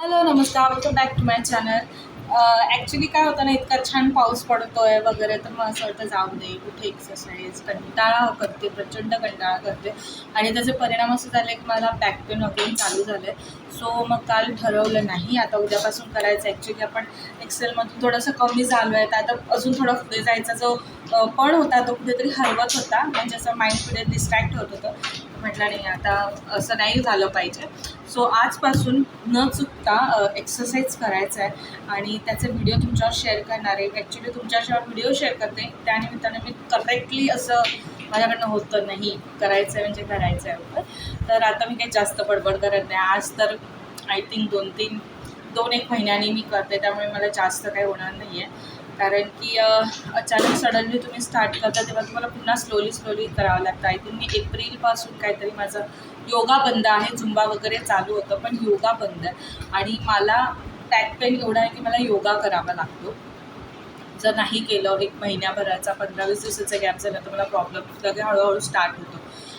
हॅलो नमस्कार, welcome back to my channel. Actually काय होतं ना, इतका छान पाऊस पडतो आहे वगैरे, तर मग असं वाटतं जाऊ दे कुठे एक्सरसाइज, कंटाळा करते, प्रचंड कंटाळा करते. आणि त्याचे परिणाम असे झाले की मला बॅक पेन वगैरे चालू झाले. सो मग काल ठरवलं नाही, आता उद्यापासून करायचं. ॲक्च्युली आपण एक्सेलमधून थोडंसं कमी झालो आहे, तर आता अजून थोडं पुढे जायचा जो पण होता तो कुठेतरी हरवत होता, म्हणजे असं माइंड पुढे डिस्ट्रॅक्ट होत होतं. म्हटलं नाही, आता असं नाही झालं पाहिजे. सो आजपासून न चुकता एक्सरसाइज करायचा आहे आणि त्याचे व्हिडिओ तुमच्यावर शेअर करणार आहे. ॲक्च्युली तुमच्याशिवाय व्हिडिओ शेअर करते, त्यानिमित्ताने मी करेक्टली असं माझ्याकडनं होतं नाही, करायचं आहे म्हणजे करायचं आहे. तर आता मी काही जास्त बडबड करत नाही. आज तर आय थिंक 2-1 महिन्यांनी मी करते, त्यामुळे मला जास्त काही होणार नाही आहे. कारण की अचानक सडनली तुम्ही स्टार्ट करता तेव्हा तुम्हाला पुन्हा स्लोली करावं लागतं. आय थिंक मी एप्रिलपासून काहीतरी माझं योगा बंद आहे, झुंबा वगैरे चालू होतं, पण योगा बंद आहे. आणि मला बॅक पेन एवढा आहे की मला योगा करावा लागतो. जर नाही केलं 1 महिन्याभराचा 15-20 दिवसाचा गॅप झाला तर मला प्रॉब्लेम लगे हळूहळू स्टार्ट होतो.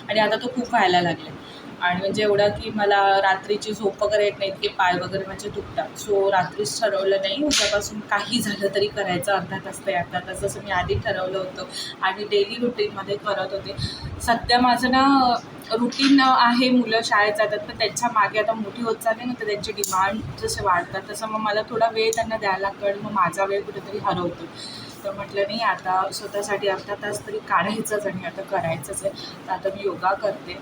आणि आता तो खूप व्हायला लागला आहे. आणि म्हणजे एवढं की मला रात्रीची झोप वगैरे येत नाही, इतके पाय वगैरे माझे दुखतात. सो रात्रीच ठरवलं नाही, उद्यापासून काही झालं तरी करायचं, अर्धा तास ते अर्धा तास, जसं मी आधी ठरवलं होतं आणि डेली रुटीनमध्ये करत होते. सध्या माझं ना रुटीन आहे, मुलं शाळेत जातात, पण त्यांच्या मागे आता मोठी होत चालली ना, तर त्यांचे डिमांड जसे वाढतात तसं मग मला थोडा वेळ त्यांना द्यायला लागतो आणि मग माझा वेळ कुठेतरी हरवतो. तर म्हटलं नाही, आता स्वतःसाठी अर्धा तास तरी काढायचंच आणि आता करायचंच आहे. तर आता मी योगा करते.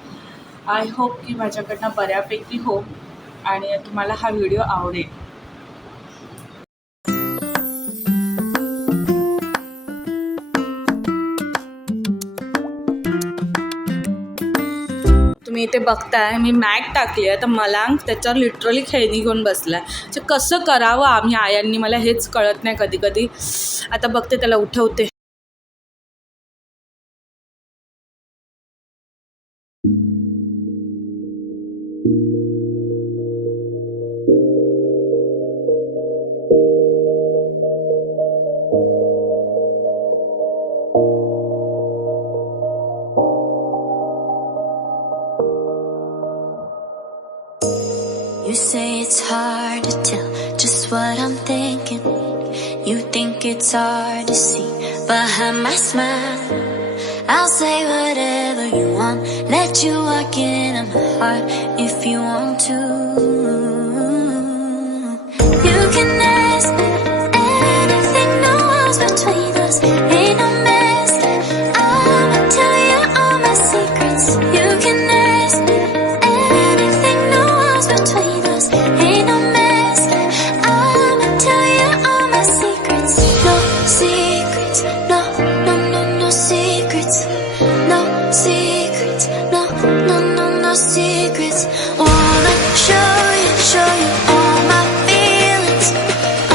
आय होप की माझ्याकडनं बऱ्यापैकी हो आणि तुम्हाला हा व्हिडिओ आवडेल. तुम्ही इथे बघताय, मी मॅट टाकली आहे, तर मलांग त्याच्यावर लिटरली खेळणी घेऊन बसला आहे. म्हणजे कसं करावं आम्ही आयांनी, मला हेच कळत नाही कधी कधी. आता बघते, त्याला उठवते. You say it's hard to tell just what I'm thinking. You think it's hard to see behind my smile. I'll say whatever you want, let you walk in on my heart if you want to. You can ask me anything, no walls between us, ain't no mask. I'ma tell you all my secrets. You can ask me anything, no walls between us, ain't no mask. I'ma tell you all my secrets. No secrets, no, no, no, no secrets. No secrets, no, no, no, no secrets. Wanna show you all my feelings.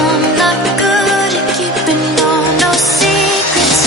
I'm not good at keeping no secrets.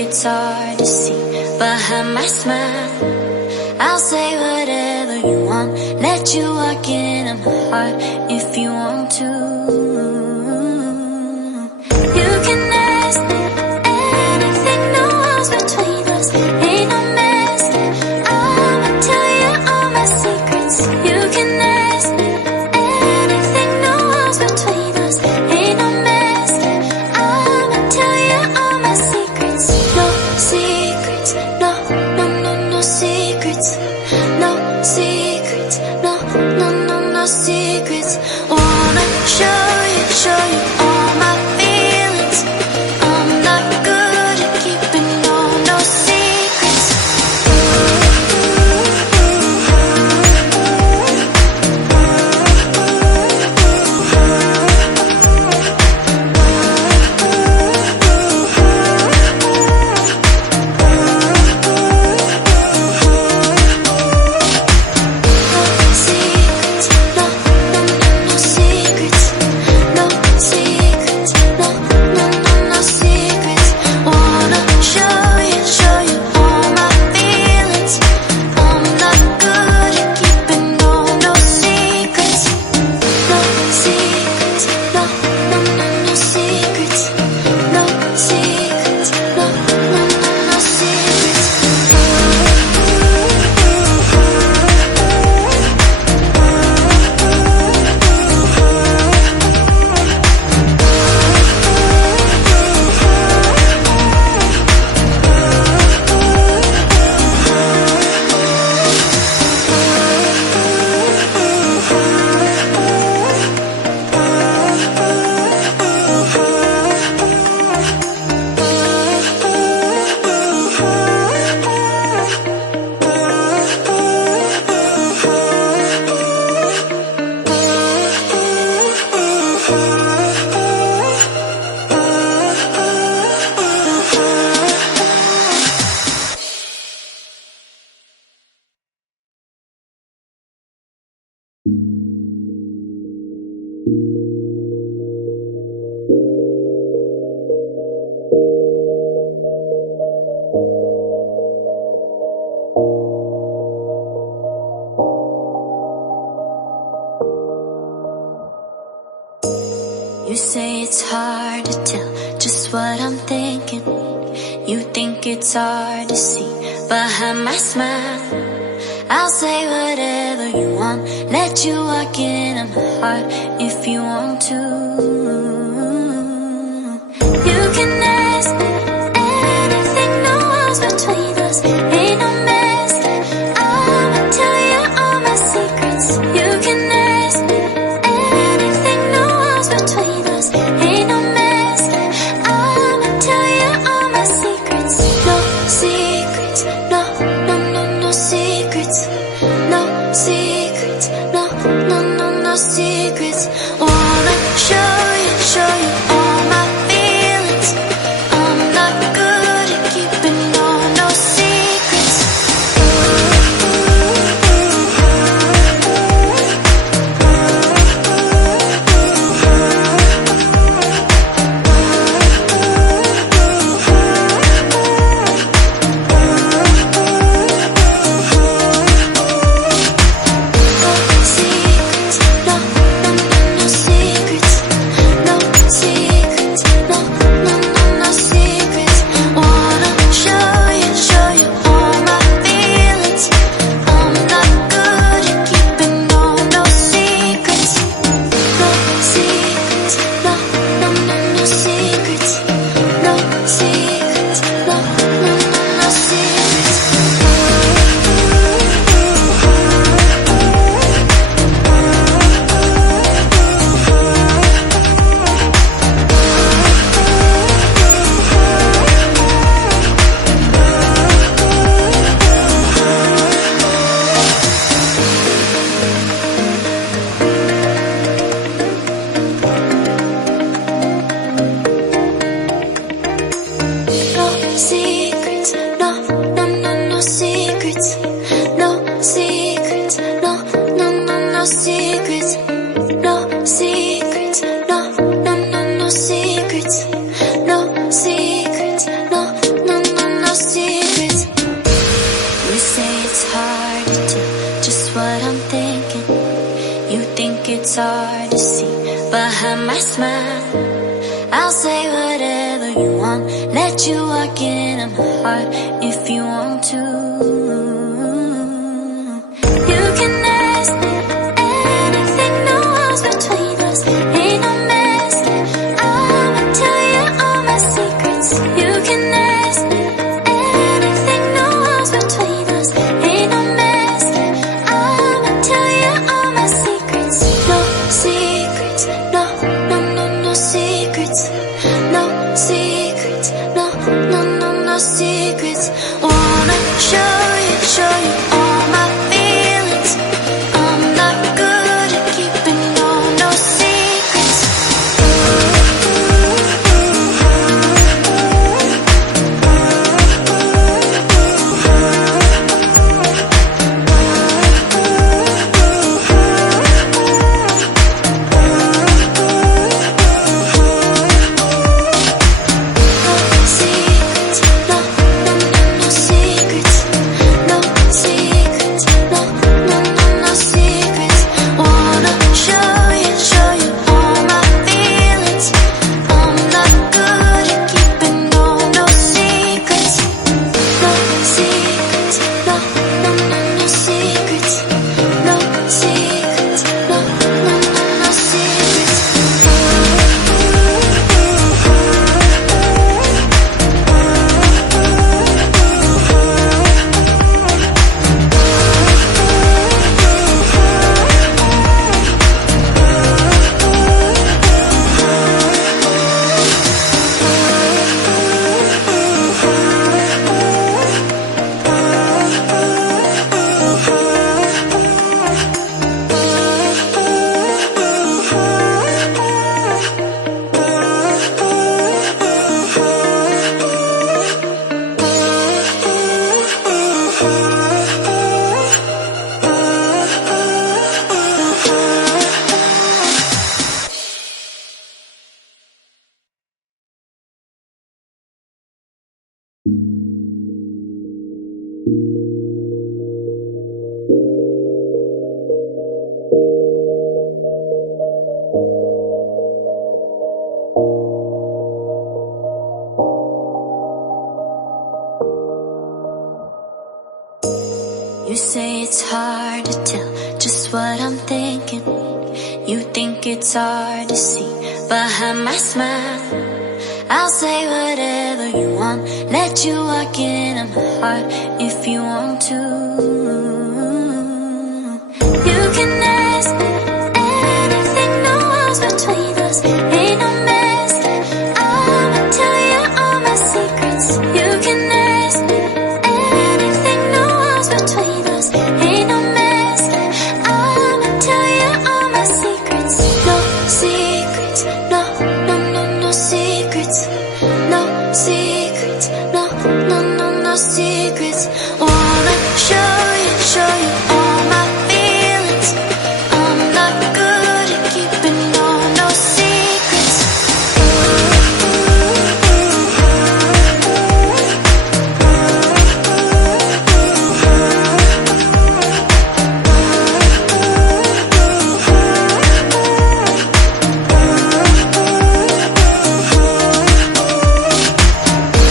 It's hard to see behind my smile. I'll say whatever you want, let you walk into my heart if you want to. You can ask me anything, no walls between us, ain't no mess. I'ma tell you all my secrets. You can ask me anything, no walls between us, ain't no mess. I'ma tell you all my secrets. No secrets, no, no, no, no secrets. No secrets, no, no, no, no secrets. Wanna show you all my feelings. I'm not good at keeping no secrets. You say it's hard to tell just what I'm thinking. You think it's hard to see behind my smile. I'll say whatever you want, let you walk into my heart if you want to. You can ask me anything, no walls between us, ain't no mess. I'ma tell you all my secrets. You can ask me anything, no walls between us, ain't no mess. I'ma tell you all my secrets. No secrets, no, no, no, no secrets. No secrets, no, no, no, no secrets. Wanna show you all my feelings. I'm not good at keeping no secrets. it's hard. think it's hard to see behind my smile? I'll say whatever you want, let you walk into my heart if you want to. You can ask me anything, no walls between us, ain't no mask. I'ma tell you all my secrets. You can ask me anything, no walls between us, ain't no mask. I'ma tell you all my secrets. No secrets, no, no, no, no secrets. No secrets, no, no, no, no secrets. Wanna show you all my feelings. I'm not good at keeping no secrets. You say it's hard to tell just what I'm thinking. You think it's hard to see behind my smile. I'll say whatever you want, let you walk into my heart if you want to. You can ask me anything, no walls between us, ain't no mask. I'ma tell you all my secrets. You can ask me anything, no walls between us, ain't no mask. I'ma tell you all my secrets. No secrets, no, no, no, no secrets. No secrets, no, no, no, no secrets. Wanna show you all my feelings. I'm not good at keeping no secrets.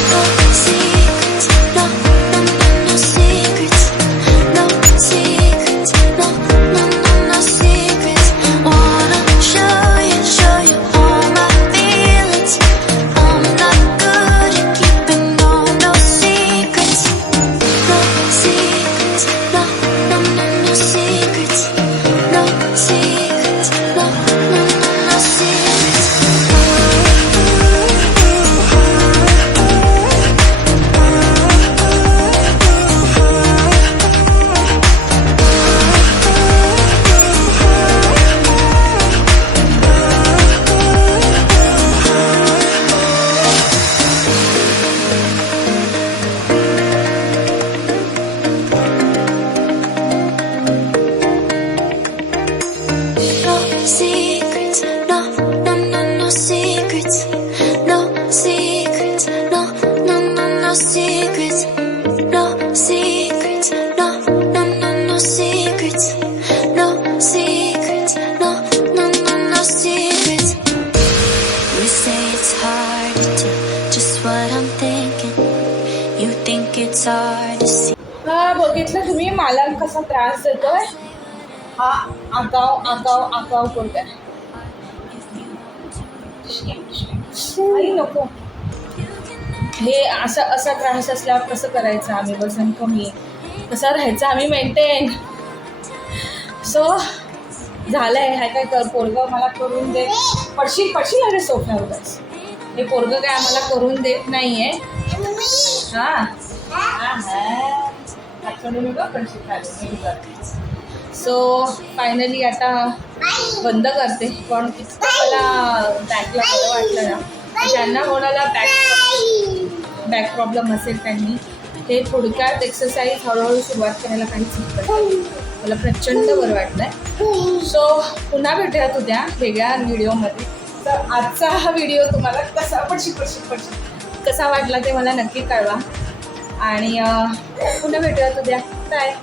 No secrets, no. what I'm thinking. You think it's hard to see. हा बघितलं तुम्ही मला कसा त्रास देतोय. हा आगाव आगाव आगाव बोलतोय. आई नको. हे असा त्रास असल्यावर कसं करायचं आम्ही, वजन कमी कसं राहायचं आम्ही मेंटेन. सो झालं आहे. हाय काय कर पोरगं मला करून दे. पडशील अरे सोफ्यावरच. हे पोरगं काय आम्हाला करून देत नाही आहे. हां सो फायनली आता बंद करते. पण इतकं मला बॅकला बरं वाटलं ना. ज्यांना कोणाला बॅक प्रॉब्लेम असेल त्यांनी ते थोडक्यात एक्सरसाइज हळूहळू सुरुवात करायला काहीच हरकत नाही. मला प्रचंड बरं वाटलं आहे. सो पुन्हा भेटूयात उद्या वेगळ्या व्हिडिओमध्ये. तर आजचा हा व्हिडिओ तुम्हाला कसा वाटला ते मला नक्की कळवा. आणि पुन्हा भेटूयात उद्या. बाय.